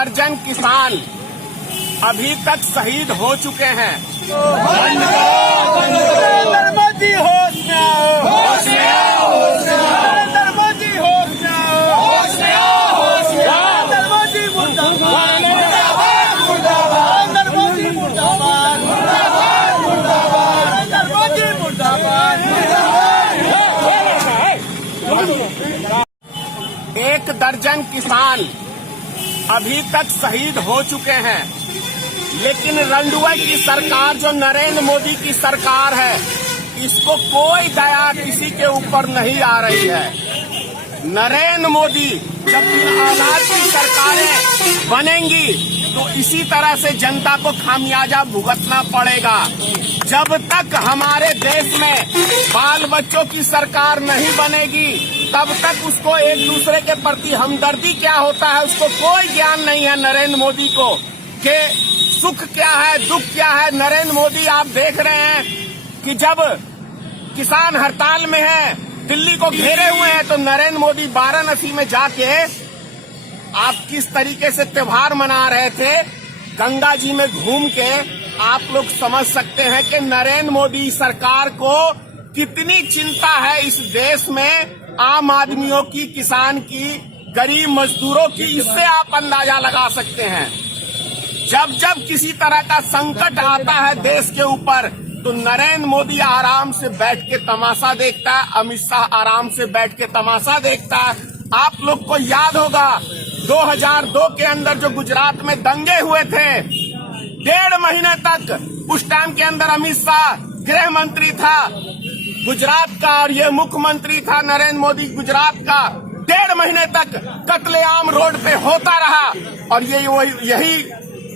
दर्जन किसान अभी तक शहीद हो चुके हैं। नरेंद्र मोदी होश में आओ, होश में आओ, होश में आओ। नरेंद्र मोदी होश में आओ, होश में आओ, होश में आओ। नरेंद्र मोदी मुर्दाबाद, मुर्दाबाद, मुर्दाबाद। नरेंद्र मोदी मुर्दाबाद, मुर्दाबाद, मुर्दाबाद। नरेंद्र मोदी मुर्दाबाद, मुर्दाबाद। एक दर्जन किसान अभी तक शहीद हो चुके हैं, लेकिन रंडुआ की सरकार जो नरेंद्र मोदी की सरकार है, इसको कोई दया किसी के ऊपर नहीं आ रही है। नरेंद्र मोदी जब इन औलाद की सरकारें बनेंगी तो इसी तरह से जनता को खामियाजा भुगतना पड़ेगा। जब तक हमारे देश में बाल बच्चों की सरकार नहीं बनेगी, तब तक उसको एक दूसरे के प्रति हमदर्दी क्या होता है उसको कोई ज्ञान नहीं है नरेंद्र मोदी को, कि सुख क्या है, दुख क्या है। नरेंद्र मोदी आप देख रहे हैं कि जब किसान हड़ताल में है, दिल्ली को घेरे हुए हैं, तो नरेंद्र मोदी वाराणसी में जाके आप किस तरीके से त्योहार मना रहे थे, गंगा जी में घूम के, आप लोग समझ सकते हैं कि नरेंद्र मोदी सरकार को कितनी चिंता है इस देश में आम आदमियों की, किसान की, गरीब मजदूरों की। इससे आप अंदाजा लगा सकते हैं। जब जब किसी तरह का संकट आता है देश के ऊपर, तो नरेंद्र मोदी आराम से बैठ के तमाशा देखता है, अमित शाह आराम से बैठ के तमाशा देखता है। आप लोग को याद होगा 2002 के अंदर जो गुजरात में दंगे हुए थे, 1.5 महीने तक उस टाइम के अंदर अमित शाह गृह मंत्री था गुजरात का, और ये मुख्यमंत्री था नरेंद्र मोदी गुजरात का। 1.5 महीने तक कत्लेआम रोड पे होता रहा, और ये यही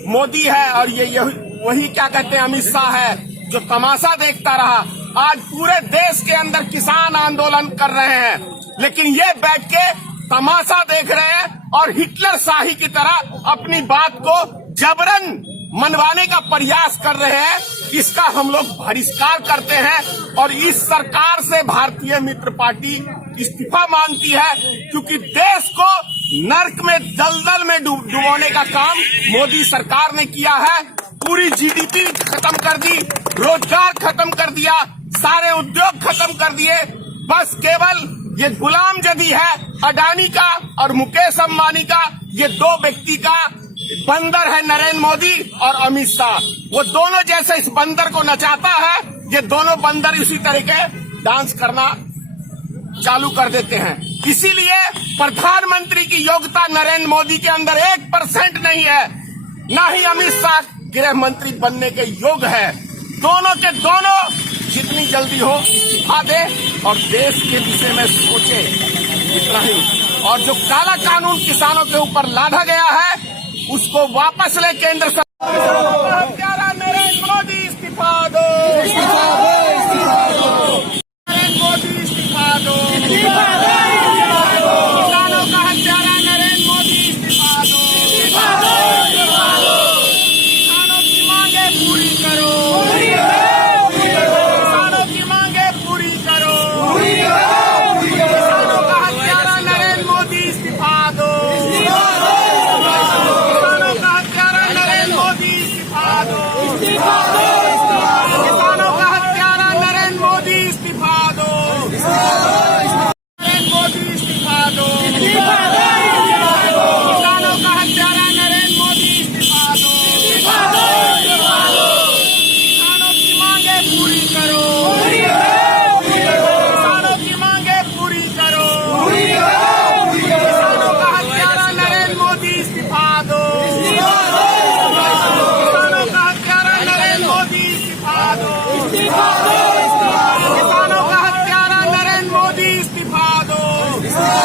मोदी है, और ये वही क्या कहते हैं अमित शाह है जो तमाशा देखता रहा। आज पूरे देश के अंदर किसान आंदोलन कर रहे हैं, लेकिन ये बैठ के तमाशा देख रहे हैं और हिटलर शाही की तरह अपनी बात को जबरन मनवाने का प्रयास कर रहे हैं। इसका हम लोग बहिष्कार करते हैं, और इस सरकार से भारतीय मित्र पार्टी इस्तीफा मांगती है, क्योंकि देश को नर्क में, दलदल में डुबोने का काम मोदी सरकार ने किया है। पूरी जीडीपी खत्म कर दी, रोजगार खत्म कर दिया, सारे उद्योग खत्म कर दिए। बस केवल ये गुलाम जदी है अडानी का और मुकेश अंबानी का, ये दो व्यक्ति का बंदर है नरेंद्र मोदी और अमित शाह। वो दोनों जैसे इस बंदर को नचाता है, ये दोनों बंदर इसी तरीके डांस करना चालू कर देते हैं। इसीलिए प्रधानमंत्री की योग्यता नरेंद्र मोदी के अंदर 1% नहीं है, न ही अमित शाह गृह मंत्री बनने के योग्य है। दोनों के दोनों जितनी जल्दी हो इस्तीफा दे और देश के विषय में सोचे, इतना ही। और जो काला कानून किसानों के ऊपर लादा गया है उसको वापस ले केंद्र सरकार। प्यारा नरेंद्र मोदी इस्तीफा दो, इस्तीफा दो, इस्तीफा दो। नरेंद्र मोदी इस्तीफा दो, इस्तीफा दो, इस्तीफा दो। किसानों का हत्यारा नरेंद्र मोदी इस्तीफा दो, इस्तीफा दो, इस्तीफा दो। किसानों की मांगे पूरी करो, पूरी करो, पूरी करो। किसानों की मांगे पूरी करो, पूरी करो, पूरी करो। किसानों का हत्यारा नरेंद्र मोदी इस्तीफा दो, इस्तीफा दो। किसानों का हत्यारा नरेंद्र मोदी इस्तीफा दो, इस्तीफा दो, इस्तीफा दो। किसानों का हत्यारा नरेंद्र मोदी इस्तीफा दो, इस्तीफा दो। नरेंद्र मोदी इस्तीफा दो, इस्तीफा दो, इस्तीफा दो। किसानों का हत्यारा नरेंद्र मोदी इस्तीफा दो, इस्तीफा दो, इस्तीफा दो। किसानों की मांगे पूरी करो, पूरी करो, पूरी करो। किसानों की मांगे पूरी करो, पूरी करो, पूरी करो। किसानों का हत्यारा नरेंद्र मोदी इस्तीफा दो, इस्तीफा दो, इस्तीफा दो। किसानों का हत्यारा नरेंद्र मोदी इस्तीफा दो, इस्तीफा दो, इस्तीफा दो। किसानों का हत्यारा नरेंद्र मोदी इस्तीफा दो, इस्तीफा दो।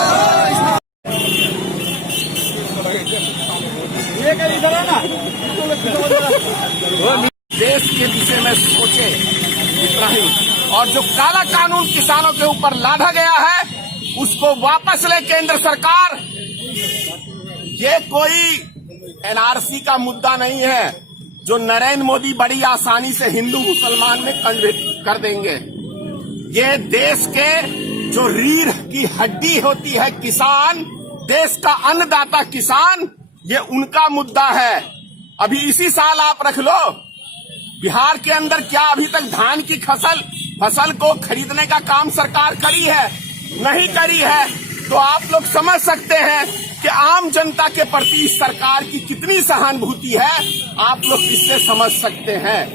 देश के विषय में सोचे, इतना ही। और जो काला कानून किसानों के ऊपर लादा गया है उसको वापस ले केंद्र सरकार। ये कोई एनआरसी का मुद्दा नहीं है जो नरेंद्र मोदी बड़ी आसानी से हिंदू मुसलमान में कन्वर्ट कर देंगे। ये देश के जो रीढ़ की हड्डी होती है किसान, देश का अन्नदाता किसान, ये उनका मुद्दा है। अभी इसी साल आप रख लो, बिहार के अंदर क्या अभी तक धान की फसल को खरीदने का काम सरकार करी है? नहीं करी है। तो आप लोग समझ सकते हैं कि आम जनता के प्रति सरकार की कितनी सहानुभूति है। आप लोग इससे समझ सकते हैं।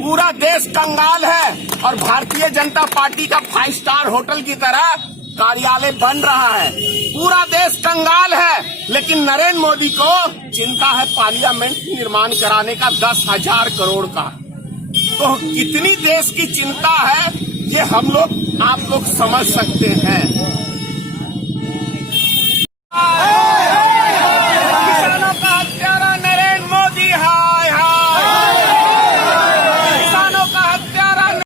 पूरा देश कंगाल है और भारतीय जनता पार्टी का 5 स्टार होटल की तरह कार्यालय बन रहा है। पूरा देश कंगाल है, लेकिन नरेंद्र मोदी को चिंता है पार्लियामेंट निर्माण कराने का 10,000 करोड़ का। तो कितनी देश की चिंता है ये हम लोग आप लोग समझ सकते हैं।